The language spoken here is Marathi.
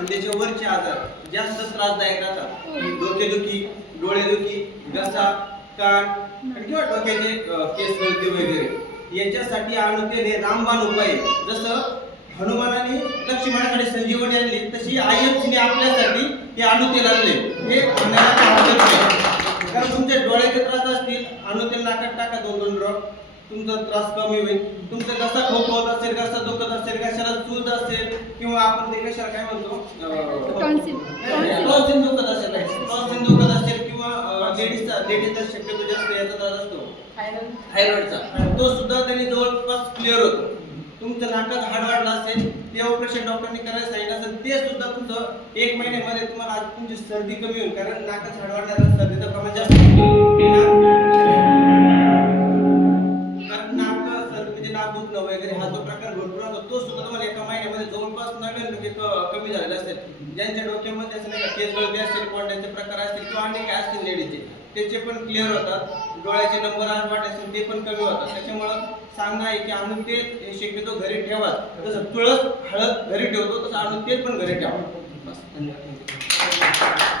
खांद्याच्या वरचे आजार जास्त त्रासदायक राहतात. डोकेदुखी, डोळेदुखी, घसा, कान किंवा डोक्याचे केस गळती वगैरे याच्यासाठी अनुतेल हे रामबाण उपाय आहे. जसं हनुमानाने लक्ष्मणाकडे संजीवनी आणली तशी आईने आपल्यासाठी हे अनुतेल आणले. हे खाण्याला हरकत नाही. कारण तुमचे डोळ्याचे त्रास असतील अनुतेल नाकात टाका 2-2 ड्रॉप, तुमचा त्रास कमी होईल. तुमचा घसा खोकवत असेल, घसा दुखत असेल, घशाला सूज असेल किंवा आपण ते कशाला काय म्हणतो टॉन्सिल दुखत असेल, टॉन्सिल दुखत असेल किंवा लेडीजचा शक्यतो जास्त याचा त्रास असतो थायरॉइडचा, तो सुद्धा त्यांनी जवळपास क्लिअर होतो. तुमचं नाकात हाड वाढलं असेल ते ऑपरेशन डॉक्टरने करायला सांगितलं असेल ते सुद्धा तुमचं 1 महिन्यामध्ये तुम्हाला आज तुमची सर्दी कमी होईल. कारण नाकात हाड वाढल्यानं सर्दीचं प्रमाण जास्त नाक दुखणं वगैरे हा जो प्रकार भरपूर असतो तो सुद्धा तुम्हाला 1 महिन्यामध्ये जवळपास 90% कमी झालेला असेल. ज्यांच्या डोक्यामध्ये असं नाही का केस गळती असेल, कोंड्याचे प्रकार असतील किंवा अन्य काय असतील लेडीजचे त्याचे पण क्लिअर होतात. डोळ्याचे नंबर वाढ असेल ते पण कमी होतात. त्याच्यामुळं सांगणं आहे की आणून तेल हे शक्यतो घरी ठेवा. जसं तुळस हळद घरी ठेवतो तसं आणून तेल पण घरी ठेवा. बस, धन्यवाद.